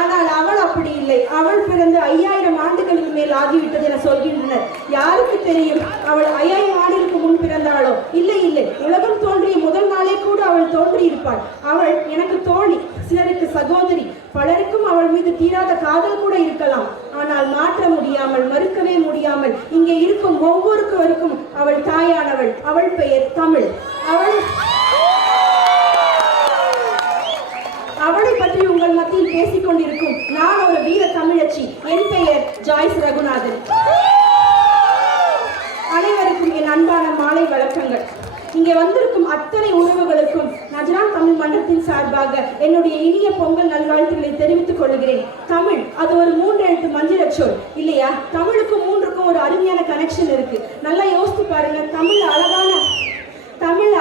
ஆனால் அவள் அப்படி இல்லை. அவள் பிறந்து 5000 ஆண்டுகளுக்கு மேல் ஆகிவிட்டது என சொல்கின்றனர். யாருக்கு தெரியும் அவள் 5000 ஆண்டுகளுக்கு முன் பிறந்தாளோ? இல்லை இல்லை, உலகம் தோன்றிய முதல் நாளே கூட அவள் தோன்றி இருப்பாள். அவள் எனக்கு தோழி, சிலருக்கு சகோதரி, பலருக்கும் அவள் மீது தீராத காதல் கூட இருக்கலாம். ஆனால் மாற்ற முடியாமல், மறுக்கவே முடியாமல் இங்கே இருக்கும் ஒவ்வொருவருக்கும் அவள் தாயானவள். அவள் பெயர் தமிழ். அவளை பற்றி உங்கள் மத்தியில் பேசிக் கொண்டிருக்கும் நான் ஒரு வீர தமிழச்சி. என் பெயர் ஜாய்ஸ் ரகுநாதன். அனைவருக்கும் என் அன்பான மாலை வணக்கங்கள். இங்கே வந்திருக்கும் அத்தனை உறவுகளுக்கும் நஜ்ரான் தமிழ் மன்றத்தின் சார்பாக என்னுடைய இனிய பொங்கல் நல்வாழ்த்துக்களை தெரிவித்துக் கொள்கிறேன். தமிழ் அது ஒரு 3 எழுத்து மந்திரச்சொல் இல்லையா? தமிழுக்கும் 3க்கும் ஒரு அருமையான கனெக்ஷன் இருக்கு. நல்லா யோசித்து பாருங்க. தமிழ்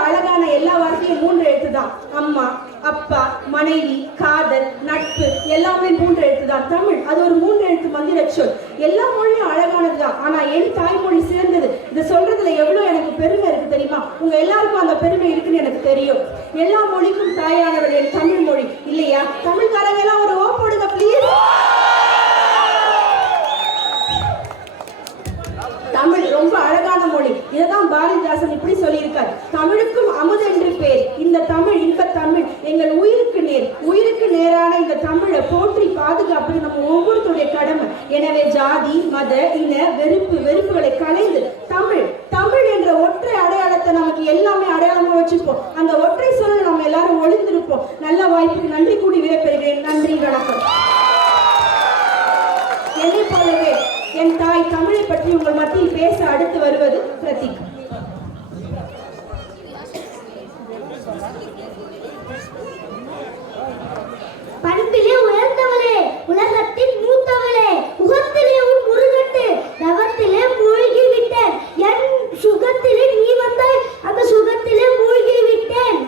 அழகான எல்லா வார்த்தையும் 3 எழுத்து தான். அம்மா, அப்பா, மனைவி, காதல், நட்பு எல்லாமே 3 எழுத்து தான். தமிழ் அது ஒரு 3 எழுத்து மந்திரச்சொல். எல்லா மொழியும் அழகானது தான். ஆனா என் தாய்மொழி சிறந்தது. இதை சொல்றதுல எவ்வளவு எனக்கு பெருமை இருக்கு தெரியுமா? உங்க எல்லாருக்கும் அந்த பெருமை இருக்குன்னு எனக்கு தெரியும். எல்லா மொழிக்கும் தாயானவள் என் தமிழ் மொழி இல்லையா? தமிழ்காரங்க எல்லாம் ஒரு ஓ போடுங்க ப்ளீஸ். தமிழ் ரொம்ப அழகான மொழி. இதைதான் பாரதிதாசன் இப்படி சொல்லியிருக்கார். தமிழுக்கும் அமுது என்று பேர். இந்த தமிழ், இன்ப தமிழ் எங்கள் உயிருக்கு நேரான இந்த தமிழை போற்றி பாதுகாப்பது நம்ம ஒவ்வொருத்தருடைய கடமை. எனவே ஜாதி, மத, இன வெறுப்புகளை கலைந்து தமிழ் என்ற ஒற்றை அடையாளத்தை நமக்கு எல்லாமே அடையாளமா வச்சுப்போம். அந்த ஒற்றை சொல்ல நம்ம எல்லாரும் ஒளிந்திருப்போம். நல்ல வாய்ப்புக்கு நன்றி கூடி விடைபெறுகிறேன். நன்றி, வணக்கம். என்னை போலவே என் தாய் தமிழை பற்றி உங்கள் மத்தியில் பேச அடுத்து வருவது பிரதீக். பண்பிலே உயர்ந்தவளே, உலகத்தின் மூத்தவளே, முகத்திலே உன் முருகட்டு, தவத்திலே மூழ்கி விட்டேன். என் சுகத்திலே நீ வந்தாய், அந்த சுகத்திலே மூழ்கி விட்டேன்.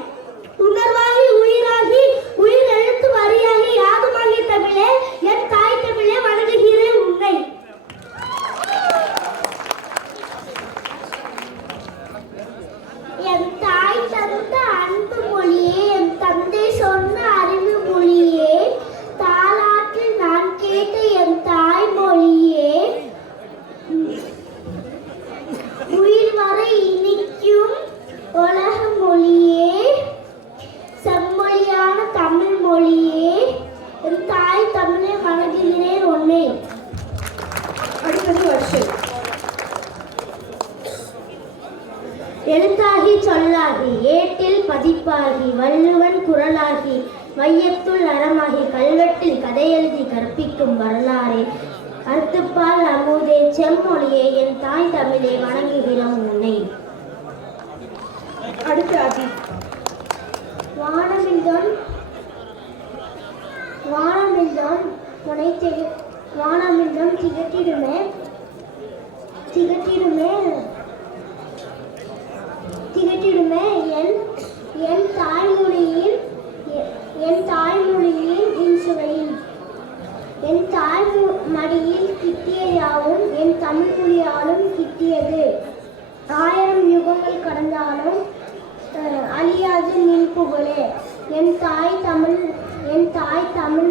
உணர்வாகி உயிராகி உயிர் எழுத்து வரியாகி யாதுமாகிய தமிழே, என் தாய் தமிழே வணங்குகிறேன் உன்னை. என் தாய் தந்த அன்பு மொழியே, என் தந்தை சொன்ன அறிவு மொழியே, தாலாற்றில் நான் கேட்ட என் தாய் மொழியே, உயிர் வரை இனிக்கும் உலக மொழியே, செம்மொழியான தமிழ் மொழியே, என் தாய் தமிழை வணங்குகிறேன் உன்னை. அடுத்தது வருஷம். எழுத்தாகி சொல்லாகி ஏட்டில் பதிப்பாகி வள்ளுவன் குரலாகி மையத்துள் அறமாகி கல்வெட்டில் கதையெழுதி கற்பிக்கும் வரலாறே, அறுத்துப்பால் அமுதே, செம்மொழியே, என் தாய் தமிழை வணங்குகிறோம் உன்னை. அடுத்து அதி. வானமில்தான் திகட்டிடுமே என் தாய்மொழியின் இன்சுவையில், என் தாய் மடியில் கிட்டிய யாவும் என் தமிழ் மொழியாலும் கிட்டியது. 1000 யுகங்கள் கடந்தாலும் அழியாது நின் புகழே. என் தாய் தமிழ்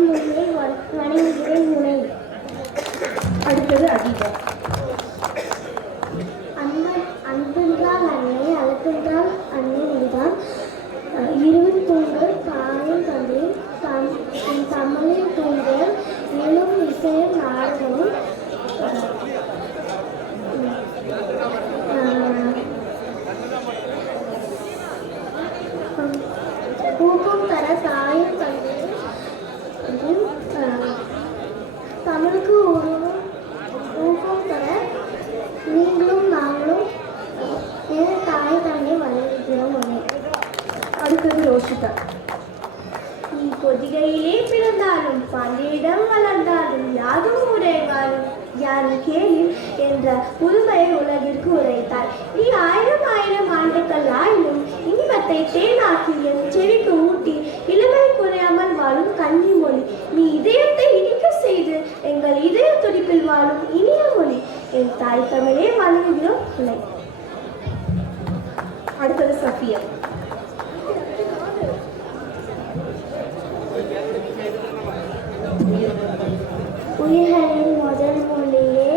மொழியை வணங்குகிறேன் முனை. அடுத்தது அதீதா. அன்பென்றால் அன்னை, அழகென்றால் அன்னை என்றால் இருவின் தூண்கள் தாயும் தந்தையும் தமிழின் தூண்கள் எழும் இசையும் நாடகமும் ஊக்கம் தர தாயும் தந்தையும் தமிழுக்கு ஊக்கம் தர நீங்களும் நாங்களும் தாய் தந்தை வளர்கிறோம். அடுத்தது ரோஷிதா. நீ பொதிகையிலே பிறந்தாலும் பள்ளியிடம் வளர்ந்தாலும் யாரும் உரைவாரும் யாரும் கேள்வி என்ற புதுமையை உலகிற்கு உரைத்தாய். நீ 1000 ஆண்டுகள் ஆயினும் இன்பத்தை தேனாக்கி என் செவிக்கு ஊட்டி இளமை குறையாமல் வாழும் கன்னி மொழி. நீ இதயத்தை இனிக்க செய்து எங்கள் இதய துடிப்பில் வாழும் இனிய மொழி. என் தாய் தமிழே வழங்குகிறோம் உன்னை. அடுத்தது சஃபியா. உயிர்களின் முதல் மொழியே,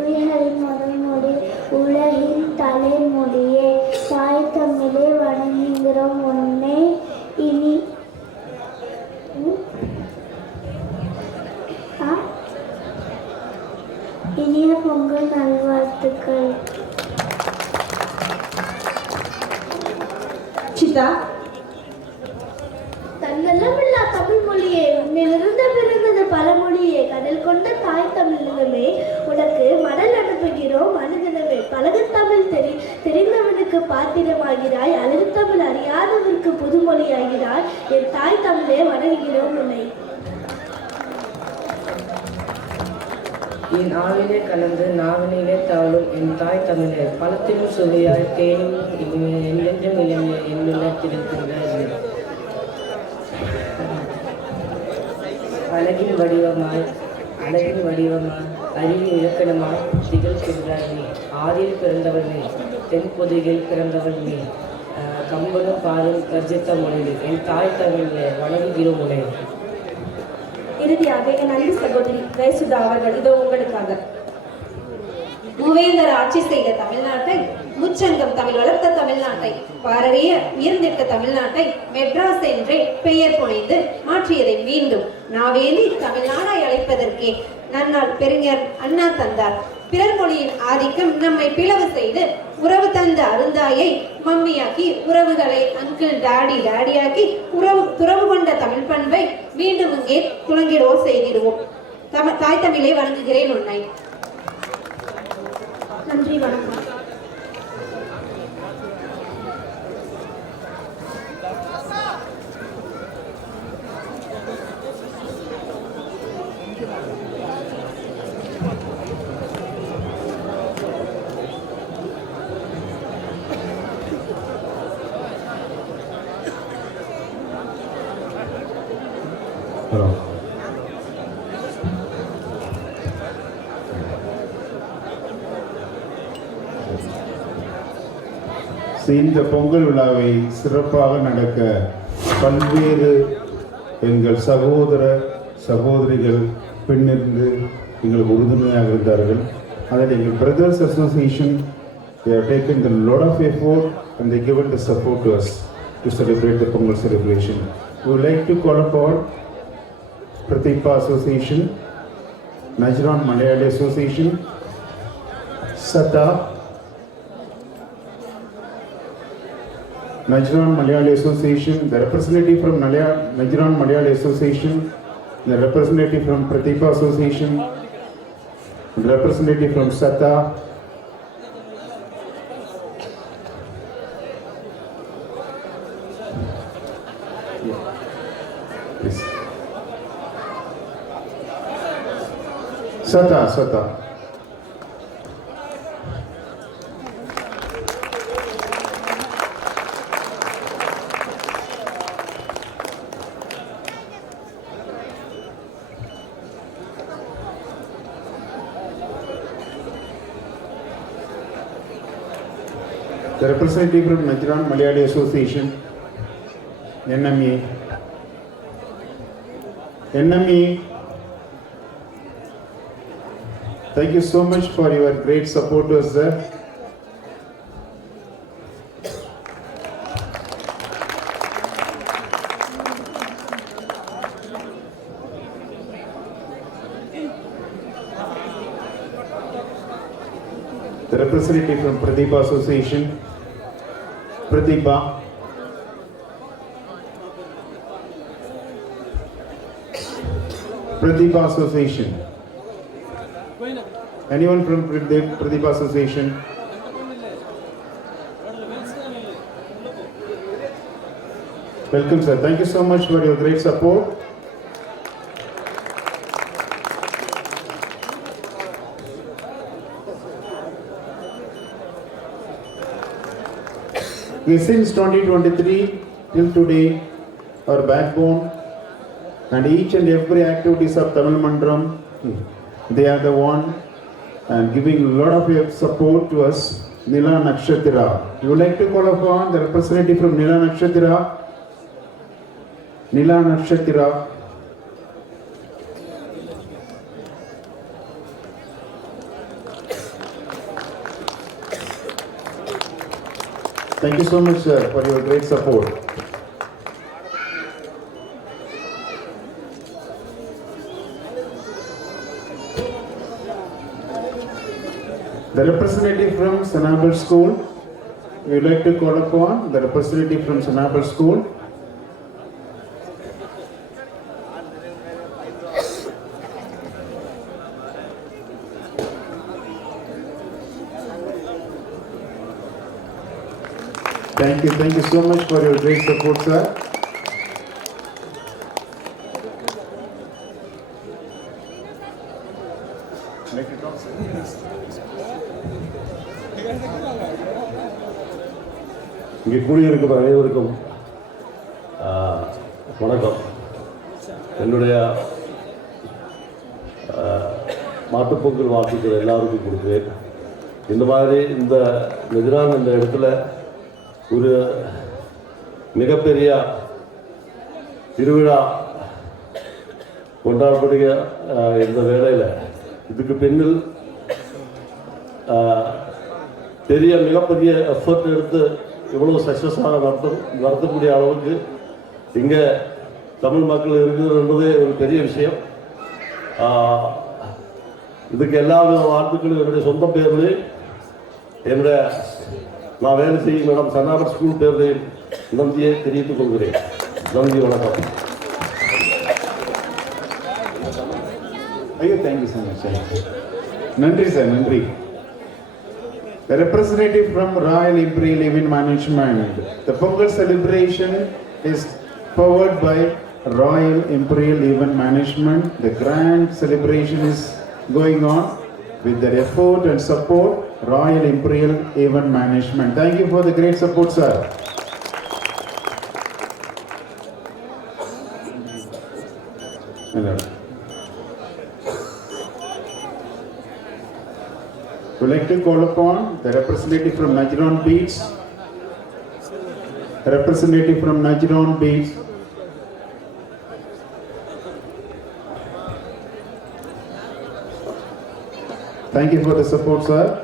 உயிர்களின் முதல் மொழி, உலகின் தலைமொழியே, தாய் தமிழே வணங்குகிறோம் உன்னை. இனிய பொங்கல் நல்வாழ்த்துக்கள். சிதா. தன்னலமில்லா தமிழ் மொழியே, உன்னிலிருந்து பிறந்தது பழமொழியே, கடல் கொண்ட தாய் தமிழினமே உனக்கு மடல் அனுப்புகிறோம் அனுதினமே. பழகுத்தமிழ் தெரிந்தவனுக்கு பாத்திரமாகிறாய், அழுத்தமிழ் அறியாதவருக்கு புதுமொழியாகிறாய். என் தாய் தமிழே வணங்குகிறோம் உன்னை. என் ஆவிலே கலந்து நாவினிலே தாழும் என் தாய் தமிழே, பழத்திலும் சுவையாய் தேனும் என்றென்றும் இளைஞ என்னிடத்திருக்கின்றது. அழகின் வடிவமாய் அறிவின் இலக்கணமாய் திகழ்கின்றாய் நீ. ஆதியில் பிறந்தவள் நீ, தென்பொதியில் பிறந்தவள் நீ. கம்பனும் பாலும் கர்ஜித்த மொழியில் என் தாய் தமிழே வணங்குகிறோம் உடனே. இறுதியாக என் அன்பு சகோதரி ஜெயசுதா அவர்கள் இதோ உங்களுக்காக. மூவேந்தர் ஆட்சி செய்த தமிழ்நாட்டை, முச்சங்கம் தமிழ் வளர்த்த தமிழ்நாட்டை, பாரறிய உயர்ந்திட்ட தமிழ்நாட்டை மெட்ராஸ் என்றே பெயர் புனைந்து மாற்றியதை மீண்டும் நாவேந்தி தமிழ்நாடாய் அழைப்பதற்கே நன்னால் பெருஞர் அண்ணா தந்தார். பிறர் மொழியின் ஆதிக்கம் நம்மை பிளவு செய்து உறவு தந்த அருந்தாயை மம்மியாக்கி, உறவுகளை அங்கிள் டாடியாக்கி, துறவு கொண்ட தமிழ் பண்பை மீண்டும் இங்கே துளங்கிடோ செய்திடுவோம். தாய் தமிழை வணங்குகிறேன் உன்னை. நன்றி, வணக்கம். இந்த பொங்கல் விழாவை சிறப்பாக நடக்க பல்வேறு எங்கள் சகோதரிகள் பெண்ணிருந்து எங்களுக்கு உறுதுணையாக இருந்தார்கள். அதில் எங்கள் brothers association they have taken a lot of effort and they given the support to us to celebrate the Pongal celebration. We would like to call upon Pratibha Association, Najran Malayali Association, SATA, Najran Malayali Association, the representative from Najran Malayali Association, the representative from Pratibha Association, the representative from SATA, SATA. The representative from Najran Malayali Association, NME. Thank you so much for your great support to us, sir. The representative from Pratibha Association, Pratibha. Pratibha Association. Anyone from Pratibha Association? Welcome, sir. Thank you so much for your great support. Since 2023 till today, our backbone and each and every activities of Tamil Mandram, they are the one and giving a lot of your support to us. Nila Nakshatra. You would like to call upon the representative from Nila Nakshatra? Nila Nakshatra. Thank you so much, sir, for your great support. The representative from Sanabal School, we would like to call upon the representative from Sanabal School. Thank you so much for your great support, sir. இங்கே கூடியிருக்கும் அனைவருக்கும் வணக்கம். என்னுடைய மாட்டுப்பொங்கல் வாழ்த்துக்கள் எல்லாருக்கும் கொடுக்குறேன். இந்த மாதிரி இந்த நஜ்ரான் இந்த இடத்துல ஒரு மிகப்பெரிய திருவிழா கொண்டாடக்கூடிய இந்த வேளையில் இதுக்கு பின்னில் பெரிய மிகப்பெரிய எஃபர்ட் எடுத்து இவ்வளோ சக்ஸஸாக நடத்தக்கூடிய அளவுக்கு இங்கே தமிழ் மக்கள் இருக்குது என்பதே ஒரு பெரிய விஷயம். இதுக்கு எல்லா வாழ்த்துக்களும் என்னுடைய சொந்த பேர்லையும் என்னுடைய நான் வேலை செய்யும் இடம் சன்னாபர் ஸ்கூல் பேர்லையும் நன்றியை தெரிவித்துக் கொள்கிறேன். நன்றி, வணக்கம். ஐயோ, தேங்க்யூ ஸோ மச். நன்றி சார், நன்றி. The representative from Royal Imperial Event Management. The Pongal celebration is powered by Royal Imperial Event Management. The grand celebration is going on with their effort and support, Royal Imperial Event Management. Thank you for the great support, sir. We'd like to call upon the representative from Najran Beach. Representative from Najran Beach. Thank you for the support, sir.